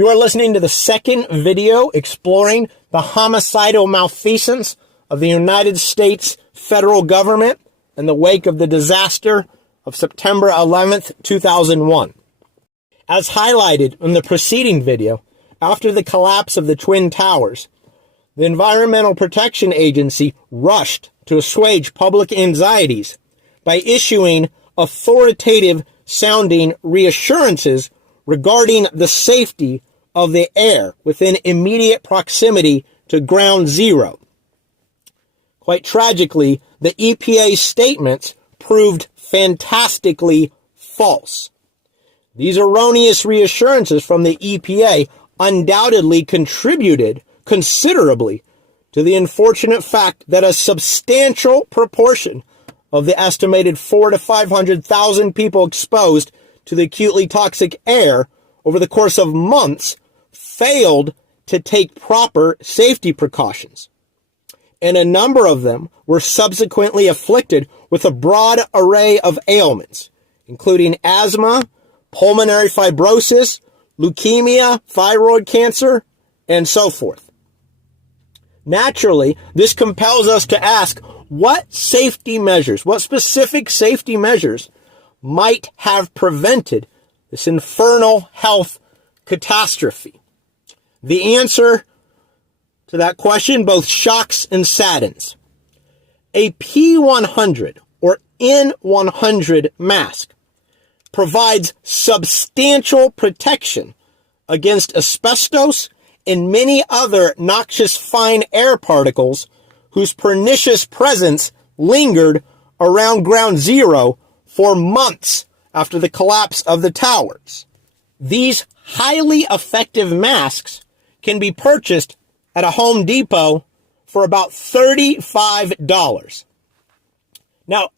You are listening to the second video exploring the homicidal malfeasance of the United States federal government in the wake of the disaster of September 11th, 2001. As highlighted in the preceding video, after the collapse of the Twin Towers, the Environmental Protection Agency rushed to assuage public anxieties by issuing authoritative sounding reassurances regarding the safety of the air within immediate proximity to ground zero. Quite tragically, the EPA's statements proved fantastically false. These erroneous reassurances from the EPA undoubtedly contributed considerably to the unfortunate fact that a substantial proportion of the estimated 400,000 to 500,000 people exposed to the acutely toxic air over the course of months failed to take proper safety precautions. And a number of them were subsequently afflicted with a broad array of ailments, including asthma, pulmonary fibrosis, leukemia, thyroid cancer, and so forth. Naturally, this compels us to ask what specific safety measures might have prevented this infernal health catastrophe. The answer to that question both shocks and saddens. A P100 or N100 mask provides substantial protection against asbestos and many other noxious fine air particles whose pernicious presence lingered around ground zero for months after the collapse of the towers. These highly effective masks can be purchased at a Home Depot for about $35. Now,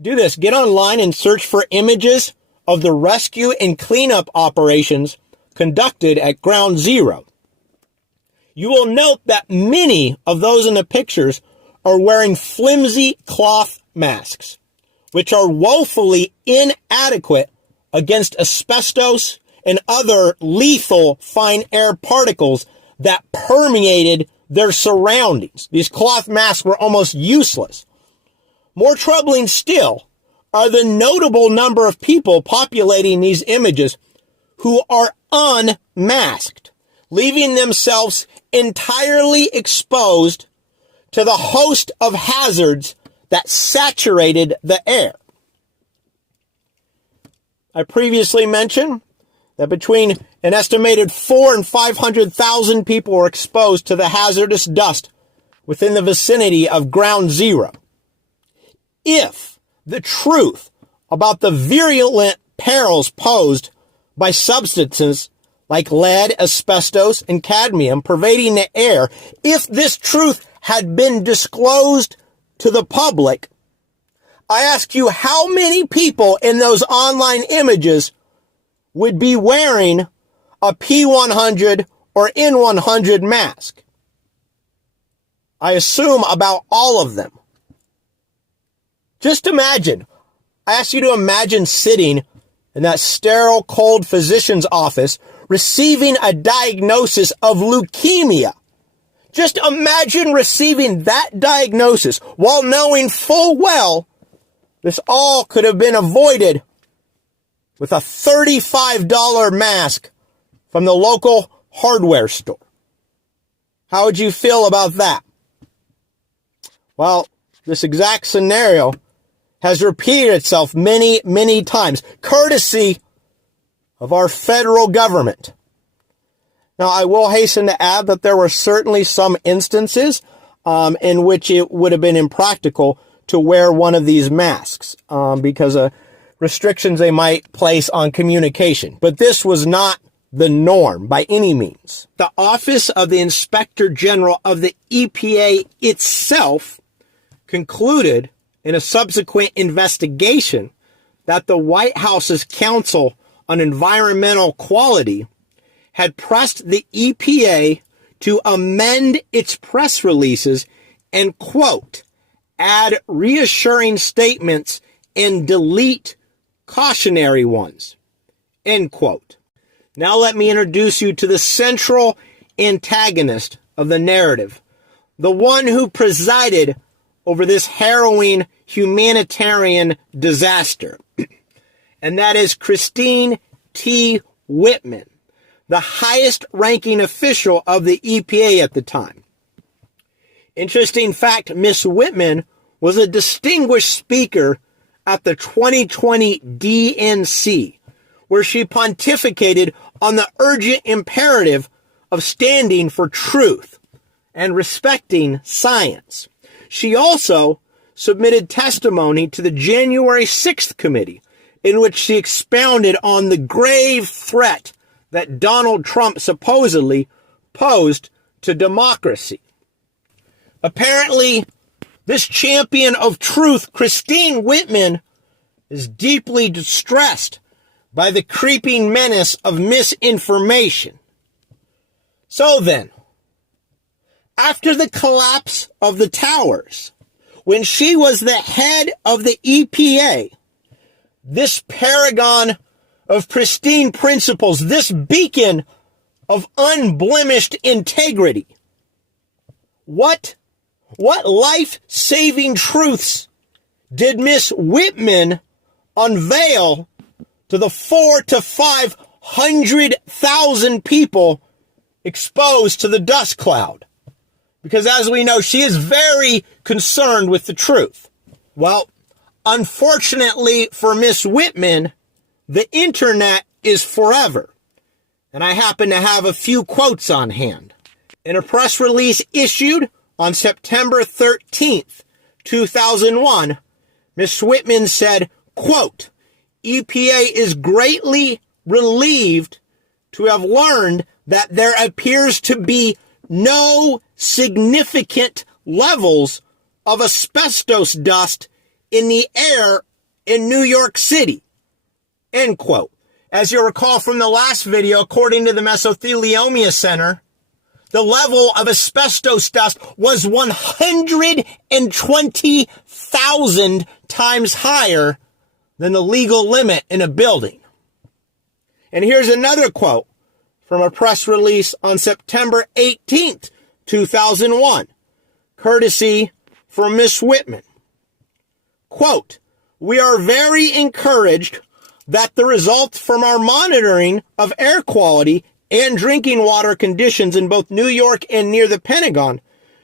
do this. Get online and search for images of the rescue and cleanup operations conducted at Ground Zero. You will note that many of those in the pictures are wearing flimsy cloth masks, which are woefully inadequate against asbestos and other lethal fine air particles that permeated their surroundings. These cloth masks were almost useless. More troubling still are the notable number of people populating these images who are unmasked, leaving themselves entirely exposed to the host of hazards that saturated the air. I previously mentioned that between an estimated 400,000 and 500,000 people were exposed to the hazardous dust within the vicinity of Ground Zero. If the truth about the virulent perils posed by substances like lead, asbestos, and cadmium pervading the air, if this truth had been disclosed to the public, I ask you how many people in those online images would be wearing a P100 or N100 mask? I assume about all of them. Just imagine. I ask you to imagine sitting in that sterile, cold physician's office receiving a diagnosis of leukemia. Just imagine receiving that diagnosis while knowing full well this all could have been avoided with a $35 mask from the local hardware store. How would you feel about that? Well, this exact scenario has repeated itself many, many times, courtesy of our federal government. Now, I will hasten to add that there were certainly some instances in which it would have been impractical to wear one of these masks because of restrictions they might place on communication. But this was not the norm by any means. The Office of the Inspector General of the EPA itself concluded in a subsequent investigation that the White House's Council on Environmental Quality had pressed the EPA to amend its press releases and, quote, add reassuring statements and delete cautionary ones, end quote. Now let me introduce you to the central antagonist of the narrative, the one who presided over this harrowing humanitarian disaster. And that is Christine T. Whitman, the highest-ranking official of the EPA at the time. Interesting fact, Miss Whitman was a distinguished speaker at the 2020 DNC, where she pontificated on the urgent imperative of standing for truth and respecting science. She also submitted testimony to the January 6th committee, in which she expounded on the grave threat that Donald Trump supposedly posed to democracy. Apparently, this champion of truth, Christine Whitman, is deeply distressed by the creeping menace of misinformation. So then, after the collapse of the towers, when she was the head of the EPA, this paragon of pristine principles, this beacon of unblemished integrity, what life-saving truths did Miss Whitman unveil to the 400,000 to 500,000 people exposed to the dust cloud? Because as we know, she is very concerned with the truth. Well, unfortunately for Miss Whitman, the internet is forever. And I happen to have a few quotes on hand. In a press release issued on September 13th, 2001, Miss Whitman said, quote, EPA is greatly relieved to have learned that there appears to be no significant levels of asbestos dust in the air in New York City, end quote. As you'll recall from the last video, according to the Mesothelioma Center, the level of asbestos dust was 120,000 times higher than the legal limit in a building. And here's another quote from a press release on September 18th, 2001, courtesy from Miss Whitman. Quote, we are very encouraged that the results from our monitoring of air quality and drinking water conditions in both New York and near the Pentagon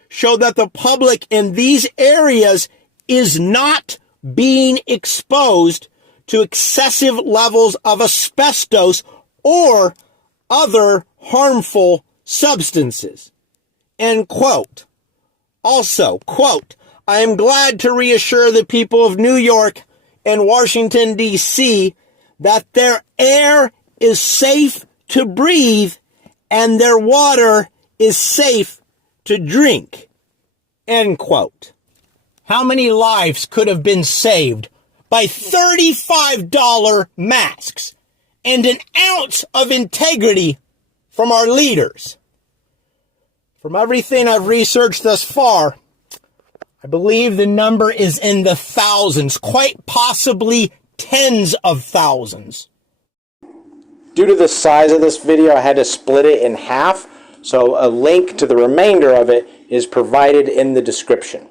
show that the public in these areas is not being exposed to excessive levels of asbestos or other harmful substances. End quote. Also, quote, I am glad to reassure the people of New York and Washington, D.C. that their air is safe to breathe and their water is safe to drink. End quote. How many lives could have been saved by $35 masks and an ounce of integrity from our leaders? From everything I've researched thus far, I believe the number is in the thousands, quite possibly tens of thousands. Due to the size of this video, I had to split it in half, so a link to the remainder of it is provided in the description.